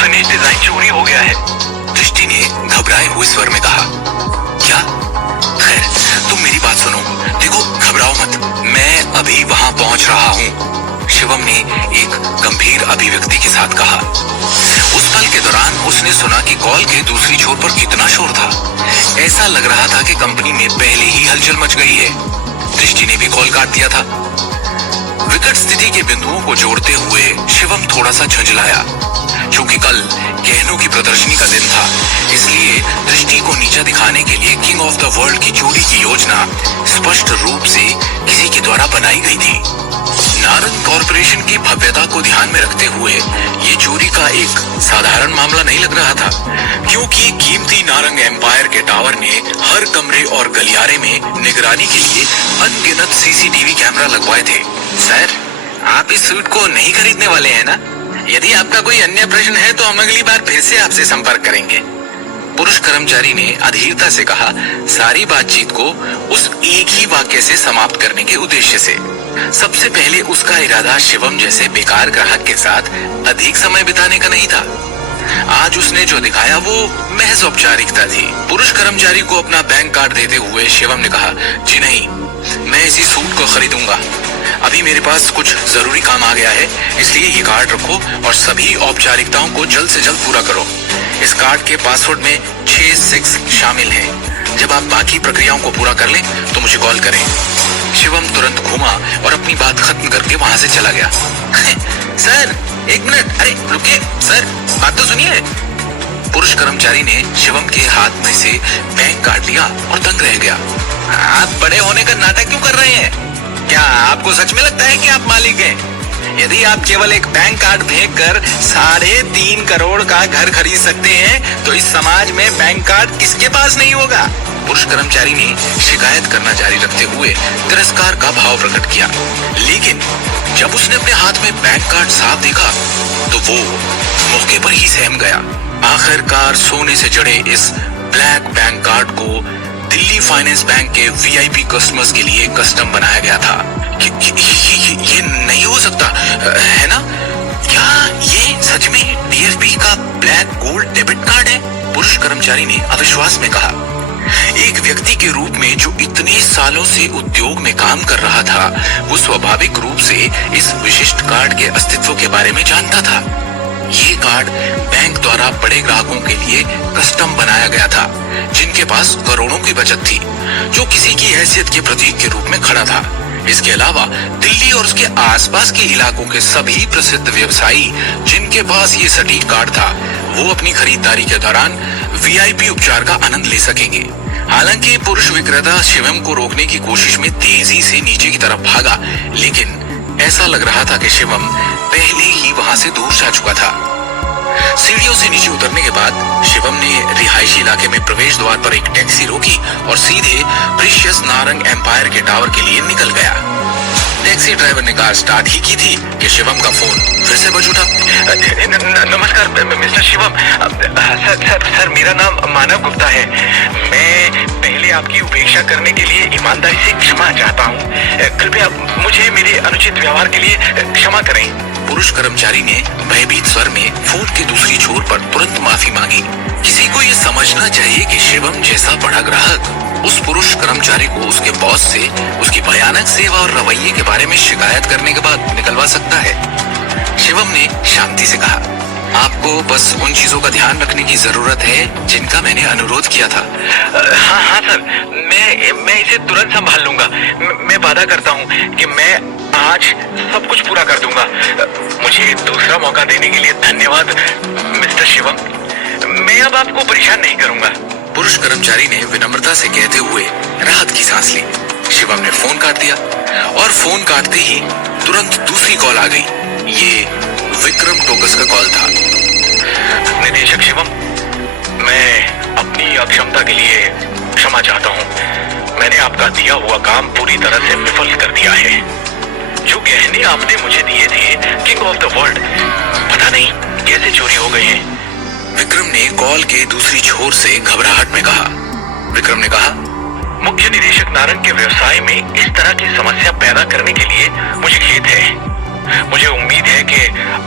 Finish design चोरी हो गया है। दृष्टि ने घबराए हुए स्वर में कहा, क्या? खैर, तुम मेरी बात सुनो। देखो, घबराओ मत, मैं अभी वहां पहुंच रहा हूं, शिवम ने एक गंभीर अभिव्यक्ति के साथ कहा। उस पल के दौरान उसने सुना कि कॉल के दूसरी छोर पर कितना शोर था। ऐसा लग रहा था कि कंपनी में पहले ही हलचल मच गई है। दृष्टि ने भी कॉल काट दिया था। विकट स्थिति के बिंदुओं को जोड़ते हुए शिवम थोड़ा सा झुंझलाया। चूंकि कल गहनों की प्रदर्शनी का दिन था, इसलिए दृष्टि को नीचा दिखाने के लिए किंग ऑफ द वर्ल्ड की चोरी की योजना स्पष्ट रूप से किसी के द्वारा बनाई गई थी। नारंग कॉर्पोरेशन की भव्यता को ध्यान में रखते हुए ये चोरी का एक साधारण मामला नहीं लग रहा था, क्योंकि कीमती नारंग एम्पायर के टावर ने हर कमरे और गलियारे में निगरानी के लिए अनगिनत सीसीटीवी कैमरा लगवाए थे। सर, आप इस सूट को नहीं खरीदने वाले हैं ना? यदि आपका कोई अन्य प्रश्न है तो हम अगली बार फिर से आपसे संपर्क करेंगे, पुरुष कर्मचारी ने अधीरता से कहा, सारी बातचीत को उस एक ही वाक्य से समाप्त करने के उद्देश्य से। सबसे पहले उसका इरादा शिवम जैसे बेकार ग्राहक के साथ अधिक समय बिताने का नहीं था। आज उसने जो दिखाया वो महज औपचारिकता थी। पुरुष कर्मचारी को अपना बैंक कार्ड देते हुए शिवम ने कहा, जी नहीं, मैं इसी सूट को खरीदूंगा। अभी मेरे पास कुछ जरूरी काम आ गया है, इसलिए ये कार्ड रखो और सभी औपचारिकताओं को जल्द से जल्द पूरा करो। इस कार्ड के पासवर्ड में 6 शामिल है। जब आप बाकी प्रक्रियाओं को पूरा कर लें तो मुझे कॉल करें। शिवम तुरंत घूमा और अपनी बात खत्म करके वहां से चला गया। सर, एक मिनट, अरे रुकिए सर, बात तो सुनिए। पुरुष कर्मचारी ने शिवम के हाथ में से बैंक कार्ड लिया और दंग रह गया। आप बड़े होने का नाटक क्यों कर रहे हैं? क्या आपको सच में लगता है कि आप मालिक हैं? यदि आप केवल एक बैंक कार्ड फेंक कर 3.5 करोड़ का घर खरीद सकते हैं तो इस समाज में बैंक कार्ड किसके पास नहीं होगा? पुरुष कर्मचारी ने शिकायत करना जारी रखते हुए तिरस्कार का भाव प्रकट किया, लेकिन जब उसने अपने हाथ में बैंक कार्ड साफ देखा तो वो मौके पर ही सहम गया। आखिरकार सोने से जड़े इस ब्लैक बैंक कार्ड को दिल्ली फाइनेंस बैंक के वीआईपी कस्टमर्स के लिए कस्टम बनाया गया था। ये नहीं हो सकता, है ना? क्या ये सच में डीएफबी का ब्लैक गोल्ड डेबिट कार्ड है? पुरुष कर्मचारी ने अविश्वास में कहा। एक व्यक्ति के रूप में जो इतने सालों से उद्योग में काम कर रहा था, वो स्वाभाविक रूप से इस विशिष्ट कार्ड के अस्तित्व के बारे में जानता था। ये कार्ड बैंक द्वारा बड़े ग्राहकों के लिए कस्टम बनाया गया था, जिनके पास करोड़ों की बचत थी, जो किसी की हैसियत के प्रतीक के रूप में खड़ा था। इसके अलावा दिल्ली और उसके आसपास के इलाकों के सभी प्रसिद्ध व्यवसायी जिनके पास ये सटीक कार्ड था, वो अपनी खरीदारी के दौरान वीआईपी उपचार का आनंद ले सकेंगे। हालांकि पुरुष विक्रेता शिवम को रोकने की कोशिश में तेजी से नीचे की तरफ भागा, लेकिन ऐसा लग रहा था कि शिवम पहले ही वहां से दूर जा चुका था। सीढ़ियों से नीचे उतरने के बाद शिवम ने रिहायशी इलाके में प्रवेश द्वार पर एक टैक्सी रोकी और सीधे प्रीशियस नारंग एम्पायर के टावर के लिए निकल गया। टैक्सी ड्राइवर ने कार स्टार्ट ही की थी कि शिवम का फोन फिर से बज उठा। नमस्कार मिस्टर शिवम। सर, मेरा नाम मानव गुप्ता है। मैं पहले आपकी उपेक्षा करने के लिए ईमानदारी से क्षमा चाहता हूँ। कृपया मुझे मेरे अनुचित व्यवहार के लिए क्षमा करें। पुरुष कर्मचारी ने भयभीत स्वर में फोन की दूसरी छोर पर तुरंत माफी मांगी। किसी को ये समझना चाहिए कि शिवम जैसा बड़ा ग्राहक उस पुरुष कर्मचारी को उसके बॉस से उसकी भयानक सेवा और रवैये के बारे में शिकायत करने के बाद निकलवा सकता है। शिवम ने शांति से कहा, आपको बस उन चीजों का ध्यान रखने की जरूरत है जिनका मैंने अनुरोध किया था। हाँ सर, मैं इसे तुरंत संभाल लूंगा। मैं वादा करता हूँ कि मैं आज सब कुछ पूरा कर दूंगा। मुझे दूसरा मौका देने के लिए धन्यवाद मिस्टर शिवम। मैं अब आपको परेशान नहीं करूंगा। पुरुष कर्मचारी ने विनम्रता से कहते हुए राहत की सांस ली। शिवम ने फोन काट दिया और फोन काटते ही तुरंत दूसरी कॉल आ गई। ये विक्रम टोकस का कॉल था। निदेशक शिवम, मैं अपनी अक्षमता के लिए क्षमा चाहता हूँ। मैंने आपका दिया हुआ काम पूरी तरह से विफल कर दिया है। जो गहने आपने मुझे दिए थे किंग ऑफ द वर्ल्ड, पता नहीं कैसे चोरी हो गए हैं। विक्रम ने कॉल के दूसरी छोर से घबराहट में कहा। विक्रम ने कहा, मुख्य निदेशक नारंग के व्यवसाय में इस तरह की समस्या पैदा करने के लिए मुझे खेद है। मुझे उम्मीद है कि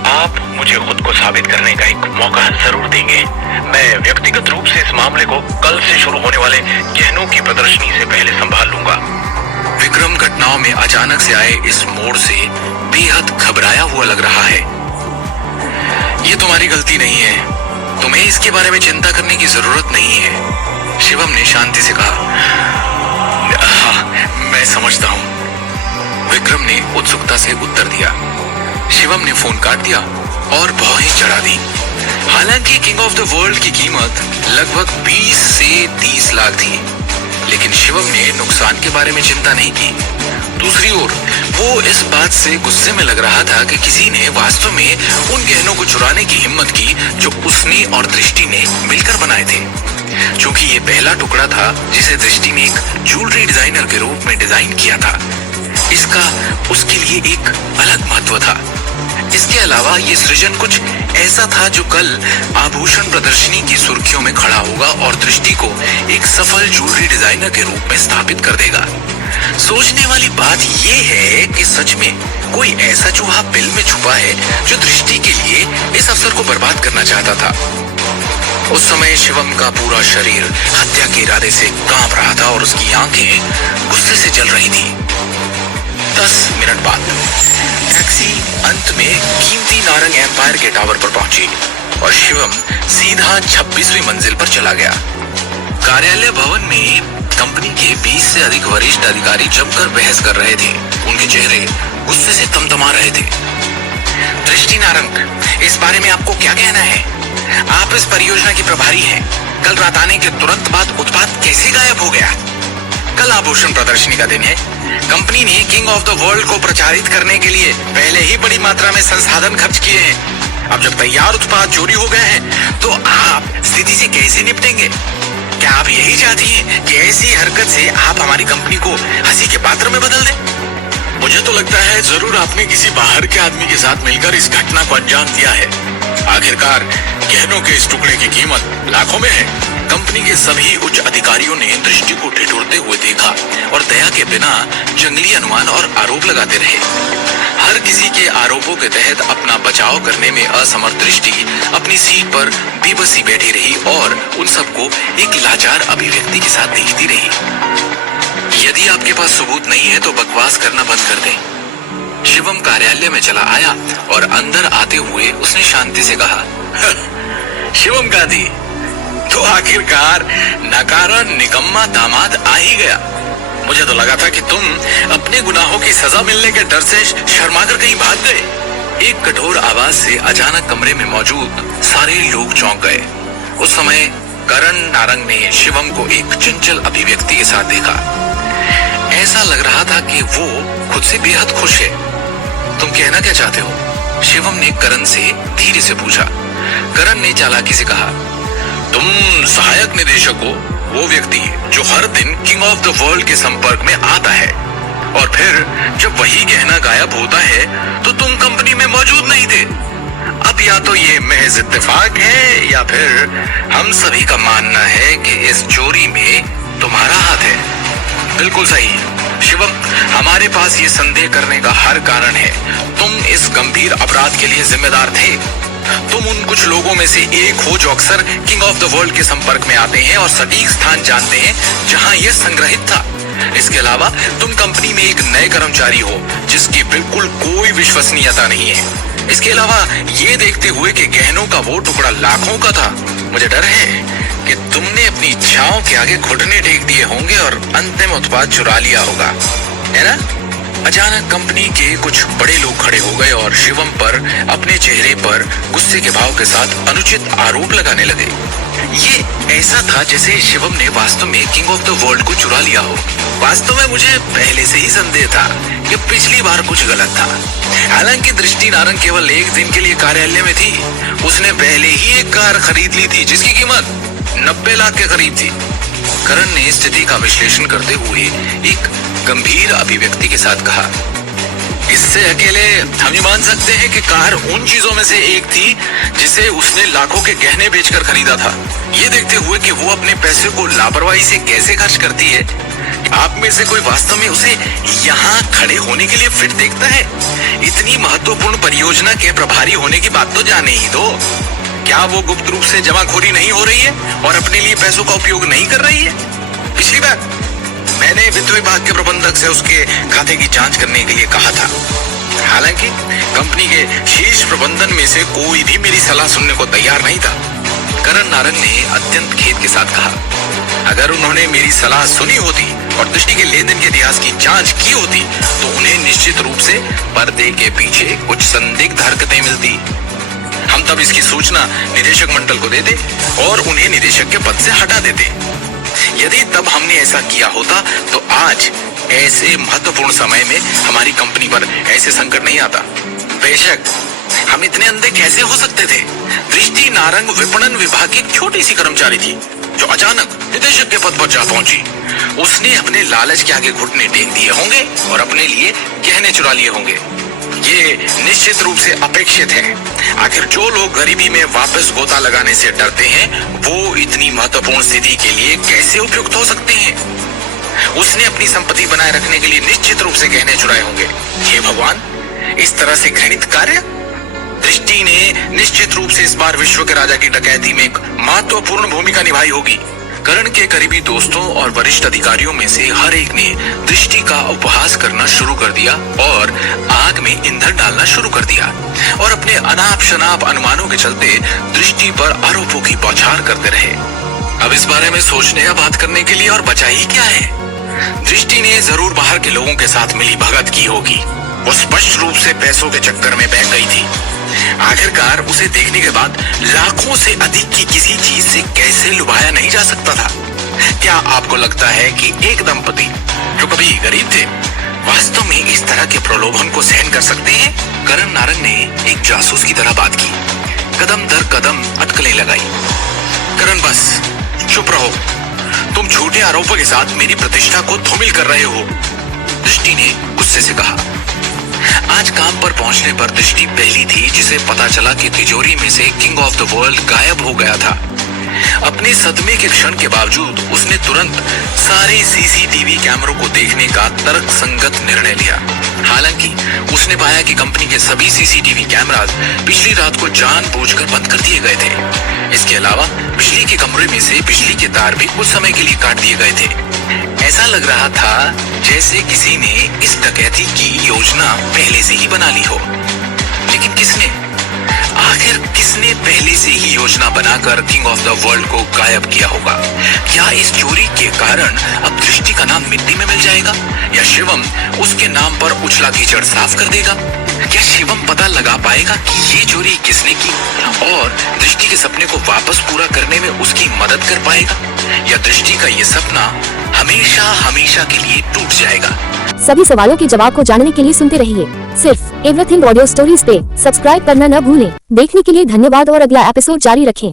आप मुझे खुद को साबित करने का एक मौका जरूर देंगे। मैं व्यक्तिगत रूप से इस मामले को कल से शुरू होने वाले गहनों की प्रदर्शनी से पहले संभाल लूंगा। विक्रम घटनाओं में अचानक से आए इस मोड़ से बेहद घबराया हुआ लग रहा है। ये तुम्हारी गलती नहीं है, तुम्हें इसके बारे में चिंता करने की जरूरत नहीं है, शिवम ने शांति से कहा। हाँ, मैं समझता हूं, विक्रम ने उत्सुकता से उत्तर दिया। शिवम ने फोन काट दिया और भौहें चढ़ा दी। हालांकि किंग ऑफ द वर्ल्ड की कीमत लगभग 20 से 30 लाख थी, लेकिन शिवम ने नुकसान के बारे में चिंता नहीं की। दूसरी ओर वो इस बात से गुस्से में लग रहा था कि किसी ने वास्तव में उन गहनों को चुराने की हिम्मत की जो उसने और दृष्टि ने मिलकर बनाए थे। क्योंकि ये पहला टुकड़ा था जिसे दृष्टि ने एक ज्वेलरी डिजाइनर के रूप में डिजाइन किया था। इसका उसके लिए एक अलग महत्व था। इसके अलावा ये सृजन कुछ ऐसा था जो कल आभूषण प्रदर्शनी की सुर्खियों में खड़ा होगा और दृष्टि को एक सफल ज्वेलरी डिजाइनर के रूप में स्थापित कर देगा। सोचने वाली बात ये है कि सच में कोई ऐसा चूहा बिल में छुपा है जो दृष्टि के लिए इस अवसर को बर्बाद करना चाहता था। उस समय शिवम का पूरा शरीर हत्या के इरादे से कांप रहा था और उसकी आंखें गुस्से से जल रही थी। 10 मिनट बाद टैक्सी अंत में कीमती नारंग एम्पायर के टावर पर पहुंची और शिवम सीधा 26वीं मंजिल पर चला गया। कार्यालय भवन में कंपनी के 20 से अधिक वरिष्ठ अधिकारी जमकर बहस कर रहे थे। उनके चेहरे गुस्से से तमतमा रहे थे। दृष्टि नारंग, इस बारे में आपको क्या कहना है? आप इस परियोजना की प्रभारी हैं। कल रात आने के तुरंत बाद उत्पाद कैसे गायब हो गया? कल आभूषण प्रदर्शनी का दिन है। कंपनी ने किंग ऑफ द वर्ल्ड को प्रचारित करने के लिए पहले ही बड़ी मात्रा में संसाधन खर्च किए हैं। अब जब तैयार उत्पाद चोरी हो गए हैं तो आप स्थिति से कैसे निपटेंगे? क्या आप यही चाहती हैं कि ऐसी हरकत से आप हमारी कंपनी को हंसी के पात्र में बदल दें? मुझे तो लगता है जरूर आपने किसी बाहर के आदमी के साथ मिलकर इस घटना को अंजाम दिया है। आखिरकार गहनों के इस टुकड़े की कीमत लाखों में है। कंपनी के सभी उच्च अधिकारियों ने दृष्टि को ठिठुरते हुए देखा और दया के बिना जंगली अनुमान और आरोप लगाते रहे। हर किसी के आरोपों के तहत अपना बचाव करने में असमर्थ दृष्टि अपनी सीट पर बेबसी बैठी रही और उन सबको एक लाचार अभिव्यक्ति के साथ देखती रही। यदि आपके पास सबूत नहीं है तो बकवास करना बंद कर दें। शिवम कार्यालय में चला आया और अंदर आते हुए उसने शांति से कहा, शिवम गांधी, तो आखिरकार नकारा निकम्मा दामाद आ ही गया। मुझे तो लगा था कि तुम अपने गुनाहों की सजा मिलने के डर से शर्माकर कहीं भाग गए। एक कठोर आवाज से अचानक कमरे में मौजूद सारे लोग चौंक गए। उस समय करण नारंग ने शिवम को एक चंचल अभिव्यक्ति के साथ देखा। ऐसा लग रहा था कि वो खुद से बेहद खुश है। तुम कहना क्या चाहते हो? शिवम ने करण से धीरे से पूछा। करण ने चालाकी से कहा, तुम सहायक निदेशक हो, वो व्यक्ति जो हर दिन किंग ऑफ द वर्ल्ड के संपर्क में आता है और फिर जब वही गहना गायब होता है तो तुम कंपनी में मौजूद नहीं थे। अब या तो ये महज इत्तेफाक है या फिर हम सभी का मानना है कि इस चोरी में तुम्हारा हाथ है। बिल्कुल सही शिवम, हमारे पास ये संदेह करने का हर कारण है। तुम इस गंभीर अपराध के लिए जिम्मेदार थे। तुम उन कुछ लोगों में से एक हो जो अक्सर किंग ऑफ द वर्ल्ड के संपर्क में आते हैं और सटीक स्थान जानते हैं जहां यह संग्रहित था। इसके अलावा तुम कंपनी में एक नए कर्मचारी हो जिसकी बिल्कुल कोई विश्वसनीयता नहीं है। इसके अलावा ये देखते हुए कि गहनों का वो टुकड़ा लाखों का था, मुझे डर है कि तुमने अपनी इच्छाओं के आगे घुटने टेक दिए होंगे और अंतिम उत्पाद चुरा लिया होगा, है ना? अचानक कंपनी के कुछ बड़े लोग खड़े हो गए और शिवम पर अपने चेहरे पर गुस्से के भाव के साथ अनुचित आरोप लगाने लगे। ये ऐसा था जैसे शिवम ने वास्तव में किंग ऑफ द वर्ल्ड को चुरा लिया हो। वास्तव में मुझे पहले से ही संदेह था कि पिछली बार कुछ गलत था। हालांकि दृष्टि नारंग केवल एक दिन के लिए कार्यालय में थी। उसने पहले ही एक कार खरीद ली थी जिसकी कीमत 90 लाख के करीब थी। करण ने स्थिति का विश्लेषण करते हुए एक गंभीर अभिव्यक्ति के साथ कहा, इससे अकेले हम ये मान सकते हैं कि कार उन चीजों में से एक थी जिसे उसने लाखों के गहने बेचकर खरीदा था। ये देखते हुए कि वो अपने पैसे को लापरवाही से कैसे खर्च करती है, आप में से कोई वास्तव में उसे यहाँ खड़े होने के लिए फिट देखता है? इतनी महत्वपूर्ण परियोजना के प्रभारी होने की बात तो जाने ही दो। क्या वो गुप्त रूप से जमाखोरी नहीं हो रही है और अपने लिए पैसों का उपयोग नहीं कर रही है? पिछली बार मैंने वित्त विभाग के प्रबंधक से उसके खाते की जांच करने के लिए कहा था। हालांकि कंपनी के शीर्ष प्रबंधन में से कोई भी मेरी सलाह सुनने को तैयार नहीं था। करण नारंग ने अत्यंत खेद के साथ कहा, अगर उन्होंने मेरी सलाह सुनी होती और दृष्टि के लेन देन के इतिहास की जांच की होती तो उन्हें निश्चित रूप से पर्दे के पीछे कुछ संदिग्ध हरकतें मिलती। हम तब इसकी सूचना निदेशक मंडल को देते और उन्हें निदेशक के पद से हटा देते। यदि तब हमने ऐसा किया होता तो आज ऐसे महत्वपूर्ण समय में हमारी कंपनी पर ऐसे संकट नहीं आता। बेशक हम इतने अंधे कैसे हो सकते थे? दृष्टि नारंग विपणन विभाग की एक छोटी सी कर्मचारी थी जो अचानक निदेशक के पद पर जा पहुंची। उसने अपने लालच के आगे घुटने टेक दिए होंगे और अपने लिए गहने चुरा लिए होंगे। ये निश्चित रूप से अपेक्षित है। आखिर जो लोग गरीबी में वापस गोता लगाने से डरते हैं वो इतनी महत्वपूर्ण स्थिति के लिए कैसे उपयुक्त हो सकते हैं? उसने अपनी संपत्ति बनाए रखने के लिए निश्चित रूप से गहने चुराए होंगे। हे भगवान, इस तरह से घृणित कार्य? दृष्टि ने निश्चित रूप से इस बार विश्व के राजा की डकैती में एक महत्वपूर्ण भूमिका निभाई होगी। करण के करीबी दोस्तों और वरिष्ठ अधिकारियों में से हर एक ने दृष्टि का उपहास करना शुरू कर दिया और आग में ईंधन डालना शुरू कर दिया और अपने अनाप शनाप अनुमानों के चलते दृष्टि पर आरोपों की बौछार करते रहे। अब इस बारे में सोचने या बात करने के लिए और बचा ही क्या है? दृष्टि ने जरूर बाहर के लोगों के साथ मिली भगत की होगी। वो स्पष्ट रूप से पैसों के चक्कर में बह गई थी। आखिरकार उसे देखने के बाद लाखों से अधिक की किसी चीज से कैसे लुभाया नहीं जा सकता था? क्या आपको लगता है कि एक दंपति जो कभी गरीब थे वास्तव में इस तरह के प्रलोभन को सहन कर सकते हैं? करण नारंग ने एक जासूस की तरह बात की, कदम दर कदम अटकलें लगाई। करण, बस चुप रहो। तुम झूठे आरोपों के साथ मेरी प्रतिष्ठा को धूमिल कर रहे हो, दृष्टि ने गुस्से से कहा। आज काम पर पहुंचने पर दृष्टि पहली थी जिसे पता चला कि तिजोरी में से किंग ऑफ द वर्ल्ड गायब हो गया था। अपने सदमे के क्षण के बावजूद उसने तुरंत सारे सीसीटीवी कैमरों को देखने का तर्कसंगत निर्णय लिया। हालांकि उसने पाया कि कंपनी के सभी सीसीटीवी कैमरास पिछली रात को जानबूझकर बंद कर दिए गए थे। इसके अलावा बिजली के कमरे में से बिजली के तार भी कुछ समय के लिए काट दिए गए थे। ऐसा लग रहा था जैसे किसी ने इस डकैती की योजना पहले से ही बना ली हो। लेकिन किसने? आखिर किसने पहले से ही योजना बनाकर किंग ऑफ द वर्ल्ड को गायब किया होगा? क्या इस चोरी के कारण अब दृष्टि का नाम मिट्टी में मिल जाएगा या शिवम उसके नाम पर उछला कीचड़ साफ कर देगा? क्या शिवम पता लगा पाएगा कि ये चोरी किसने की और दृष्टि के सपने को वापस पूरा करने में उसकी मदद कर पाएगा, या दृष्टि का ये सपना हमेशा हमेशा के लिए टूट जाएगा? सभी सवालों के जवाब को जानने के लिए सुनते रहिए सिर्फ एवरीथिंग ऑडियो स्टोरीज पे। सब्सक्राइब करना न भूलें। देखने के लिए धन्यवाद और अगला एपिसोड जारी रखें।